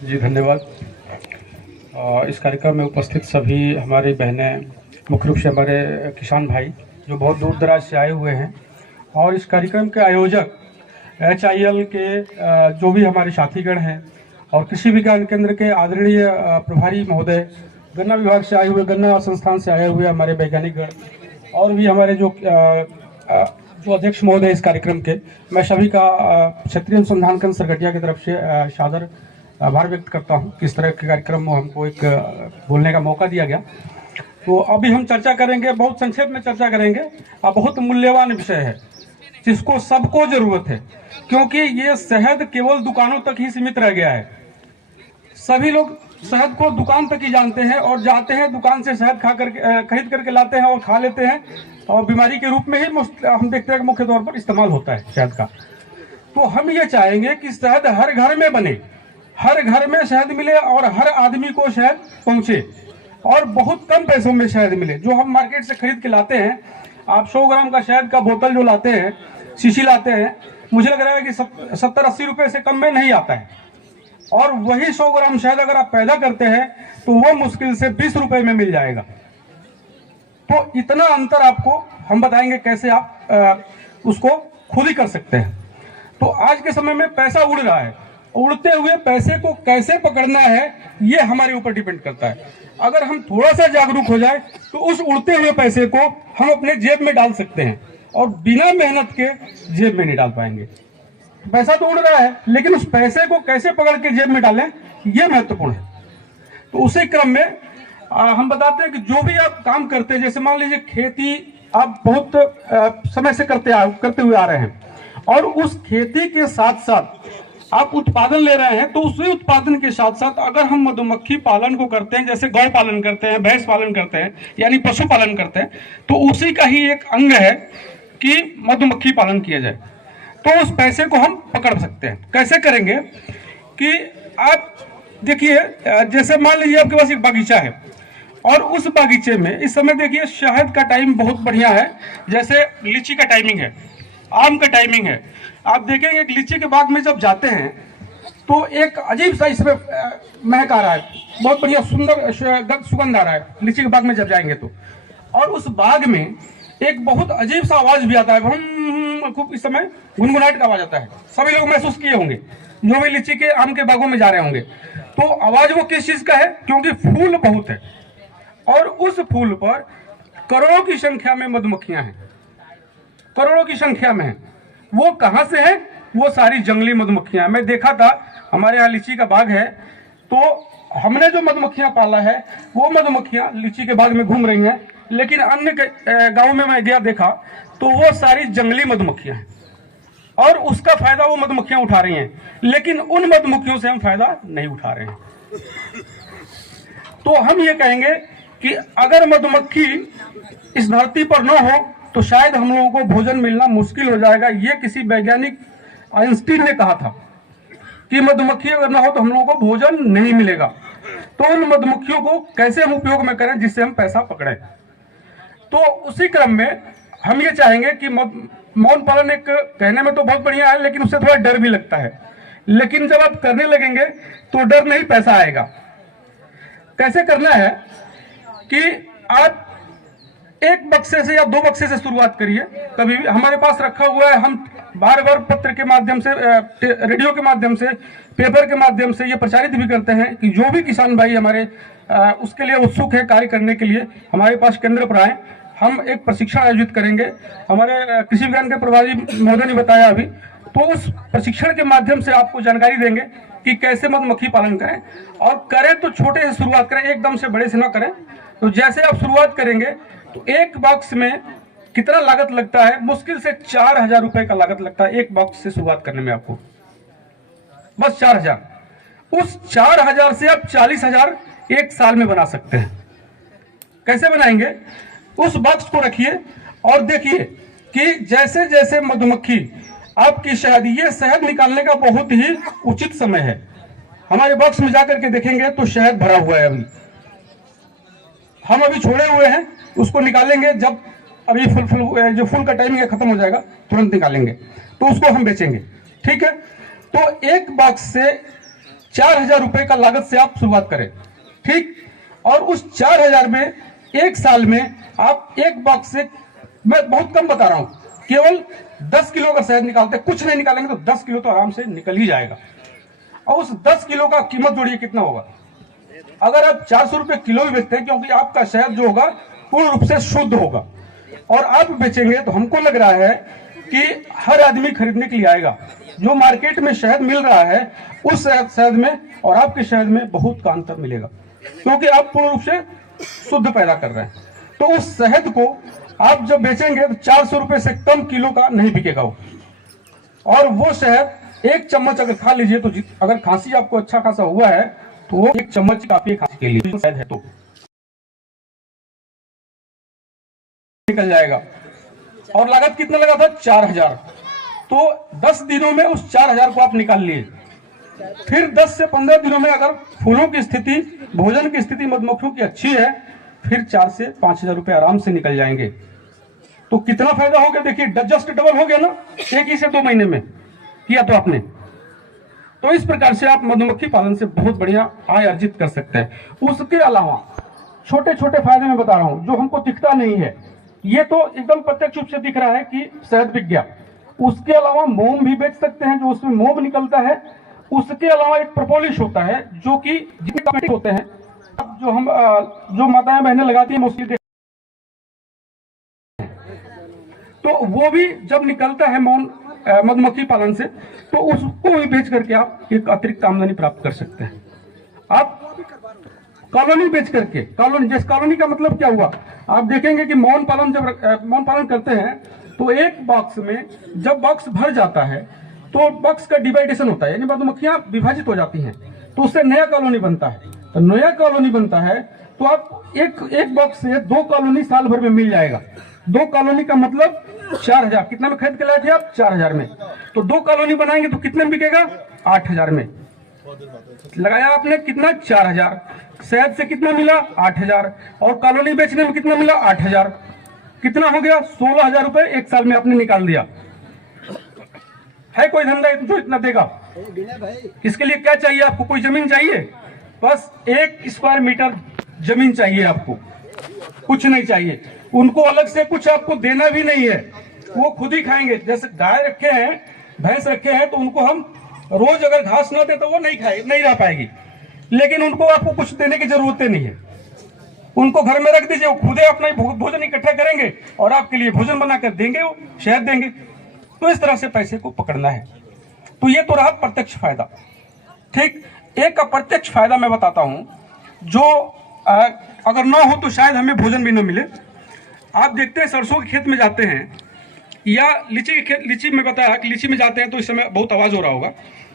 जी धन्यवाद। इस कार्यक्रम में उपस्थित सभी हमारी बहनें, मुख्य रूप से हमारे किसान भाई जो बहुत दूर दराज से आए हुए हैं, और इस कार्यक्रम के आयोजक HIL के जो भी हमारे साथीगण हैं, और कृषि विज्ञान केंद्र के आदरणीय प्रभारी महोदय, गन्ना विभाग से आए हुए, गन्ना संस्थान से आए हुए हमारे वैज्ञानिक गण, और भी हमारे जो अध्यक्ष महोदय इस कार्यक्रम के, मैं सभी का क्षेत्रीय अनुसंधान केंद्र सरगटिया की तरफ से सादर आभार व्यक्त करता हूं कि इस तरह के कार्यक्रम में हमको एक बोलने का मौका दिया गया। तो अभी हम चर्चा करेंगे, बहुत संक्षेप में चर्चा करेंगे। बहुत मूल्यवान विषय है जिसको सबको जरूरत है, क्योंकि ये शहद केवल दुकानों तक ही सीमित रह गया है। सभी लोग शहद को दुकान तक ही जानते हैं और जाते हैं दुकान से शहद खरीद करके लाते हैं और खा लेते हैं, और बीमारी के रूप में ही हम देखते हैं कि मुख्य तौर पर इस्तेमाल होता है शहद का। तो हम ये चाहेंगे कि शहद हर घर में बने, हर घर में शहद मिले और हर आदमी को शहद पहुंचे, और बहुत कम पैसों में शहद मिले। जो हम मार्केट से खरीद के लाते हैं, आप 100 ग्राम का शहद का बोतल जो लाते हैं, शीशी लाते हैं, मुझे लग रहा है कि 70-80 रुपए से कम में नहीं आता है। और वही 100 ग्राम शहद अगर आप पैदा करते हैं तो वो मुश्किल से 20 रुपए में मिल जाएगा। तो इतना अंतर आपको हम बताएंगे कैसे आप उसको खुद ही कर सकते हैं। तो आज के समय में पैसा उड़ रहा है, उड़ते हुए पैसे को कैसे पकड़ना है ये हमारे ऊपर डिपेंड करता है। अगर हम थोड़ा सा जागरूक हो जाए तो उस उड़ते हुए पैसे को हम अपने जेब में डाल सकते हैं, और बिना मेहनत के जेब में नहीं डाल पाएंगे। पैसा तो उड़ रहा है, लेकिन उस पैसे को कैसे पकड़ के जेब में डालें ये महत्वपूर्ण है। तो उसी क्रम में हम बताते हैं कि जो भी आप काम करते हैं, जैसे मान लीजिए खेती आप बहुत समय से करते हुए आ रहे हैं, और उस खेती के साथ साथ आप उत्पादन ले रहे हैं, तो उसी उत्पादन के साथ साथ अगर हम मधुमक्खी पालन को करते हैं, जैसे गौ पालन करते हैं, भैंस पालन करते हैं, यानी पशु पालन करते हैं, तो उसी का ही एक अंग है कि मधुमक्खी पालन किया जाए। तो उस पैसे को हम पकड़ सकते हैं। कैसे करेंगे कि आप देखिए, जैसे मान लीजिए आपके पास एक बागीचा है, और उस बागीचे में इस समय देखिए शहद का टाइम बहुत बढ़िया है, जैसे लीची का टाइमिंग है, आम का टाइमिंग है। आप देखेंगे कि लीची के बाग में जब जाते हैं तो एक अजीब सा इसमें महक आ रहा है, बहुत बढ़िया सुंदर सुगंध आ रहा है लीची के बाग में जब जाएंगे तो। और उस बाग में एक बहुत अजीब सा आवाज भी आता है, खूब इस समय गुनगुनाहट का आवाज आता है। सभी लोग महसूस किए होंगे जो भी लीची के आम के बागों में जा रहे होंगे। तो आवाज वो किस चीज का है? क्योंकि फूल बहुत है, और उस फूल पर करोड़ों की संख्या में मधुमक्खियां हैं, करोड़ों की संख्या में है। वो कहां से है? वो सारी जंगली मधुमक्खियां हैं। मैं देखा था, हमारे यहाँ लीची का बाग है, तो हमने जो मधुमक्खियां पाला है वो मधुमक्खियां लीची के बाग में घूम रही हैं, लेकिन अन्य गांव में मैं गया देखा तो वो सारी जंगली मधुमक्खियां हैं, और उसका फायदा वो मधुमक्खियां उठा रही हैं, लेकिन उन मधुमक्खियों से हम फायदा नहीं उठा रहे हैं। तो हम ये कहेंगे कि अगर मधुमक्खी इस धरती पर न हो तो शायद हम लोगों को भोजन मिलना मुश्किल हो जाएगा। ये किसी वैज्ञानिक आइंस्टीन ने कहा था कि मधुमक्खी अगर ना हो तो हम लोगों को भोजन नहीं मिलेगा। तो उन मधुमक्खियों को कैसे हम उपयोग में करें जिससे हम पैसा पकड़ें। तो उसी क्रम में हम ये चाहेंगे कि मौन पालन एक कहने में तो बहुत बढ़िया है, लेकिन उससे थोड़ा डर भी लगता है। लेकिन जब आप करने लगेंगे तो डर नहीं, पैसा आएगा। कैसे करना है कि आप एक बक्से से या 2 बक्से से शुरुआत करिए। कभी भी हमारे पास रखा हुआ है, हम बार बार पत्र के माध्यम से, रेडियो के माध्यम से, पेपर के माध्यम से ये प्रचारित भी करते हैं कि जो भी किसान भाई हमारे उसके लिए उत्सुक है कार्य करने के लिए, हमारे पास केंद्र पर आए। हम एक प्रशिक्षण आयोजित करेंगे, हमारे कृषि विज्ञान के प्रभारी महोदय ने बताया अभी। तो उस प्रशिक्षण के माध्यम से आपको जानकारी देंगे कि कैसे मधुमक्खी पालन करें, और करें तो छोटे से शुरुआत करें, एकदम से बड़े से ना करें। तो जैसे आप शुरुआत करेंगे तो एक बॉक्स में कितना लागत लगता है? मुश्किल से 4000 रुपए का लागत लगता है एक बॉक्स से शुरुआत करने में, आपको बस 4000। उस 4000 से आप 40000 एक साल में बना सकते हैं। कैसे बनाएंगे? उस बॉक्स को रखिए और देखिए कि जैसे जैसे मधुमक्खी आपकी शहद, ये शहद निकालने का बहुत ही उचित समय है। हमारे बॉक्स में जाकर के देखेंगे तो शहद भरा हुआ है। हम अभी छोड़े हुए हैं, उसको निकालेंगे जब अभी जो फूल का टाइमिंग है खत्म हो जाएगा, तुरंत निकालेंगे तो उसको हम बेचेंगे। ठीक है, तो एक बॉक्स से 4,000 रुपए का लागत से आप शुरुआत करें, ठीक। और उस 4,000 में एक साल में आप एक बॉक्स से, मैं बहुत कम बता रहा हूं, केवल 10 किलो का शहद निकालते हैं, कुछ नहीं निकालेंगे तो 10 किलो तो आराम से निकल ही जाएगा। और उस 10 किलो का कीमत जोड़िए कितना होगा। अगर आप 400 रुपए किलो भी बेचते हैं, क्योंकि आपका शहद जो होगा पूर्ण रूप से शुद्ध होगा, और आप बेचेंगे तो हमको लग रहा है कि हर आदमी खरीदने के लिए आएगा। जो मार्केट में शहद मिल रहा है उस शहद में और आपके शहद में बहुत का अंतर मिलेगा, क्योंकि आप पूर्ण रूप से शुद्ध पैदा कर रहे हैं। तो उस शहद को आप जब बेचेंगे तो 400 रुपए से कम किलो का नहीं बिकेगा वो। और वो शहद एक चम्मच अगर खा लीजिए तो अगर खांसी आपको अच्छा खासा हुआ है तो वो एक चम्मच काफी है खांसी के लिए, शहद है तो निकल जाएगा। और लागत कितना लगा था? 4,000। तो 10 दिनों में उस 4,000 को आप निकाल लिए। फिर 10 से 15 दिनों में अगर फूलों की स्थिति, भोजन की स्थिति मधुमक्खियों की अच्छी है, फिर 4 से 5,000 रुपए आराम से निकल जाएंगे। तो कितना फायदा हो गया देखिए, जस्ट डबल हो गया ना, एक ही से 2 महीने में किया तो आपने। तो इस प्रकार से आप मधुमक्खी पालन से बहुत बढ़िया आय अर्जित कर सकते हैं। उसके अलावा छोटे छोटे फायदे मैं बता रहा हूं जो हमको दिखता नहीं है, ये तो एकदम प्रत्यक्ष रूप से दिख रहा है कि शहद बिक गया। उसके अलावा मोम भी बेच सकते हैं, जो उसमें मोम निकलता है। उसके अलावा एक प्रोपोलिश होता है जो कि जितने होते हैं, जो हम जो माताएं बहनें लगाती हैं मोस्टली, तो वो भी जब निकलता है मौन मधुमक्खी पालन से, तो उसको भी बेच करके आप एक अतिरिक्त आमदनी प्राप्त कर सकते हैं। आप कॉलोनी बेच करके, कॉलोनी, जैसे कॉलोनी का मतलब क्या हुआ, आप देखेंगे कि मौन पालन जब मौन पालन करते हैं तो एक बॉक्स में जब बॉक्स भर जाता है तो बॉक्स का डिवाइडेशन होता है, यानी मधुमक्खियां विभाजित हो जाती हैं, तो उससे नया कॉलोनी बनता है। तो नया कॉलोनी बनता है तो आप एक बॉक्स से 2 कॉलोनी साल भर में मिल जाएगा। 2 कॉलोनी का मतलब 4,000, कितना में खरीद के लाए थे आप? 4,000 में। तो 2 कॉलोनी बनाएंगे तो कितने में बिकेगा? 8,000 में। लगाया आपने कितना? 4,000। शहद से कितना मिला? 8,000। और कॉलोनी बेचने में कितना मिला? 8,000। कितना हो गया? 16,000 रुपए एक साल में आपने निकाल दिया। है कोई धंधा जो इतना देगा? इसके लिए क्या चाहिए आपको? कोई जमीन चाहिए? बस 1 स्क्वायर मीटर जमीन चाहिए आपको, कुछ नहीं चाहिए। उनको अलग से कुछ आपको देना भी नहीं है, वो खुद ही खाएंगे। जैसे गाय रखे हैं, भैंस रखे हैं, तो उनको हम रोज अगर घास ना दे तो वो नहीं रह पाएगी। लेकिन उनको आपको कुछ देने की जरूरत नहीं है। उनको घर में रख दीजिए, वो खुद ही अपना भोजन इकट्ठा करेंगे और आपके लिए भोजन बनाकर देंगे, वो शहद देंगे। तो इस तरह से पैसे को पकड़ना है। तो ये तो रहा प्रत्यक्ष फायदा, ठीक। एक अप्रत्यक्ष फायदा मैं बताता हूं, जो अगर ना हो तो शायद हमें भोजन भी न मिले। आप देखते हैं सरसों के खेत में जाते हैं या लीची के खेत, लीची में बताया कि लीची में जाते हैं तो इस समय बहुत आवाज हो रहा होगा।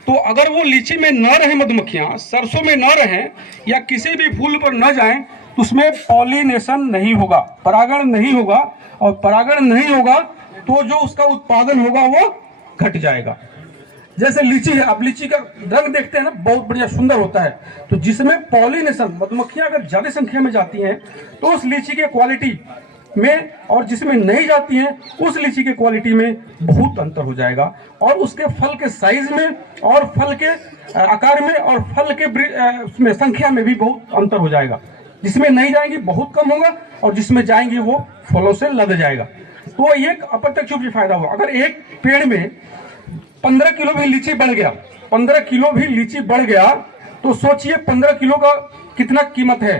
तो अगर वो लीची में न रहे मधुमक्खियां, सरसों में न रहें या किसी भी फूल पर न जाएं, तो उसमें पॉलिनेशन नहीं होगा, परागण नहीं होगा। और परागण नहीं होगा तो जो उसका उत्पादन होगा वो घट जाएगा। जैसे लीची है, आप लीची का रंग देखते हैं ना, बहुत बढ़िया सुंदर होता है। तो जिसमें पॉलिनेशन, मधुमक्खियां अगर ज्यादा संख्या में जाती हैं तो उस लीची के क्वालिटी में और जिसमें नहीं जाती हैं उस लीची के क्वालिटी में बहुत अंतर हो जाएगा। और उसके फल के साइज में और फल के आकार में और फल के उसमें संख्या में भी बहुत अंतर हो जाएगा। जिसमें नहीं जाएंगी बहुत कम होगा और जिसमें जाएंगी वो फलों से लद जाएगा। तो ये अप्रत्यक्ष रूप से फायदा हुआ। अगर एक पेड़ में 15 किलो भी लीची बढ़ गया, 15 किलो भी लीची बढ़ गया, तो सोचिए 15 किलो का कितना कीमत है।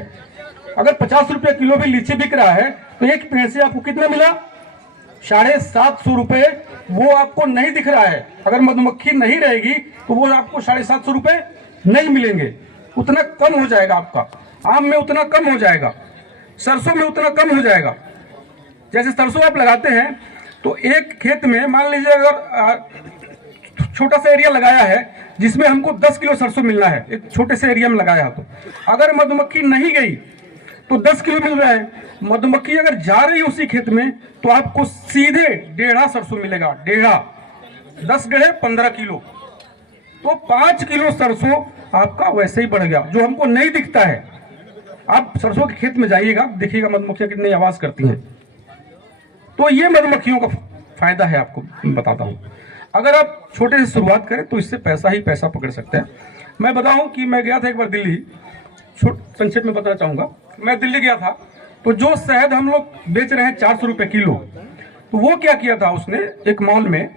अगर 50 रुपये किलो भी लीची बिक रहा है तो एक पेड़ से आपको कितना मिला? 750 रुपए। वो आपको नहीं दिख रहा है, अगर मधुमक्खी नहीं रहेगी तो वो आपको 750 रुपए नहीं मिलेंगे। उतना कम हो जाएगा आपका, आम में उतना कम हो जाएगा, सरसों में उतना कम हो जाएगा। जैसे सरसों आप लगाते हैं तो एक खेत में मान लीजिए अगर छोटा सा एरिया लगाया है जिसमें हमको 10 किलो सरसों मिलना है, एक छोटे से एरिया में लगाया, तो अगर मधुमक्खी नहीं गई तो 10 किलो मिल रहा है। मधुमक्खी अगर जा रही है उसी खेत में तो आपको सीधे 1.5 सरसों मिलेगा। 1.5, 10 डेढ़े 15 किलो, तो 5 किलो सरसों आपका वैसे ही बढ़ गया, जो हमको नहीं दिखता है। आप सरसों के खेत में जाइएगा, देखिएगा मधुमक्खियां कितनी आवाज करती हैं। तो ये मधुमक्खियों का फायदा है, आपको बताता हूं। अगर आप छोटे से शुरुआत करें तो इससे पैसा ही पैसा पकड़ सकते हैं। मैं बताऊं कि मैं गया था एक बार दिल्ली, संक्षेप में बताना चाहूँगा। मैं दिल्ली गया था, तो जो शहद हम लोग बेच रहे हैं 400 रुपये किलो, तो वो क्या किया था उसने, एक मॉल में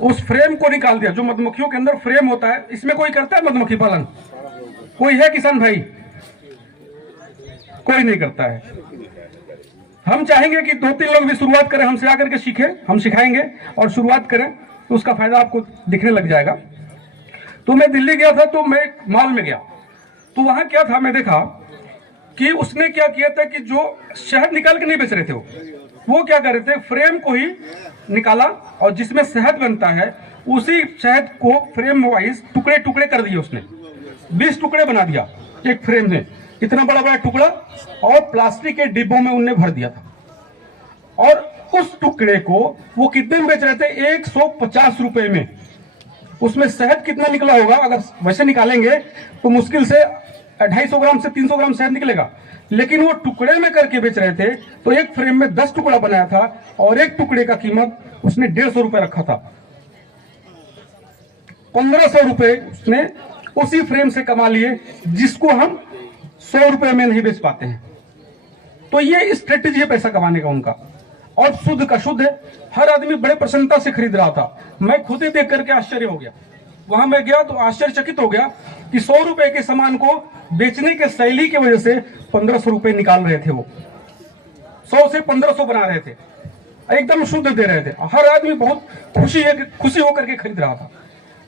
उस फ्रेम को निकाल दिया। जो मधुमक्खियों के अंदर फ्रेम होता है, इसमें कोई करता है मधुमक्खी पालन? कोई है किसान भाई? कोई नहीं करता है। हम चाहेंगे कि 2-3 लोग भी शुरुआत करें, हमसे आकर के सीखें, हम सिखाएंगे और शुरुआत करें, तो उसका फायदा आपको दिखने लग जाएगा। तो मैं दिल्ली गया था, तो मैं एक मॉल में गया, तो वहां क्या था, मैं देखा कि उसने क्या किया था कि जो शहद निकाल के नहीं बेच रहे थे, वो क्या कर रहे थे, फ्रेम को ही निकाला और जिसमें शहद बनता है उसी शहद को फ्रेम वाइज टुकड़े टुकड़े कर दिए उसने। 20 टुकड़े बना दिया एक फ्रेम में, इतना बड़ा बड़ा टुकड़ा, और प्लास्टिक के डिब्बों में उनने भर दिया था। और उस टुकड़े को वो कितने में बेच रहे थे? 150 रुपए में। उसमें शहद कितना निकला होगा? अगर वैसे निकालेंगे तो मुश्किल से 250 ग्राम से 300 ग्राम शहद निकलेगा, लेकिन वो टुकड़े में करके बेच रहे थे। तो एक फ्रेम में 10 टुकड़ा बनाया था और एक टुकड़े का कीमत उसने 150 रुपए रखा था। 1500 रुपए उसने उसी फ्रेम से कमा लिए, जिसको हम 100 रुपए में नहीं बेच पाते हैं। तो ये स्ट्रेटेजी है पैसा कमाने का उनका, और शुद्ध का शुद्ध है। हर आदमी बड़े प्रसन्नता से खरीद रहा था। मैं खुद ही देख करके आश्चर्य हो गया। वहां मैं गया तो आश्चर्यचकित हो गया कि 100 रुपए के सामान को बेचने के शैली की वजह से 1500 रुपए निकाल रहे थे। वो 100 से 1500 बना रहे थे, एकदम शुद्ध दे रहे थे। हर आदमी बहुत खुशी होकर के खरीद रहा था।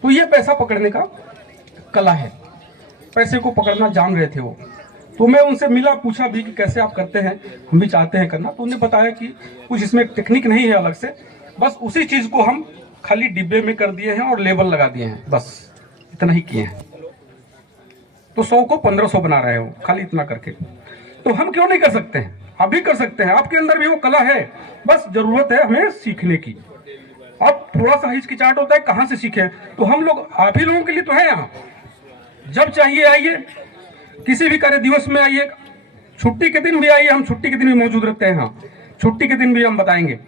तो ये पैसा पकड़ने का कला है, पैसे को पकड़ना जान रहे थे वो। तो मैं उनसे मिला, पूछा भी कि कैसे आप करते हैं, हम भी चाहते हैं करना। तो उन्होंने बताया कि कुछ इसमें टेक्निक नहीं है अलग से, बस उसी चीज को हम खाली डिब्बे में कर दिए हैं और लेबल लगा दिए हैं, बस इतना ही किए हैं। तो 100 को 1500 बना रहे हो खाली इतना करके। तो हम क्यों नहीं कर सकते हैं? आप भी कर सकते हैं, आपके अंदर भी वो कला है, बस जरूरत है हमें सीखने की। अब थोड़ा सा हिचकिचाहट होता है, कहाँ से सीखे? तो हम लोग, आप ही लोगों के लिए तो है यहाँ। जब चाहिए आइए, किसी भी कार्य दिवस में आइए, छुट्टी के दिन भी आइए, हम छुट्टी के दिन भी मौजूद रहते हैं। हाँ, छुट्टी के दिन भी हम बताएंगे।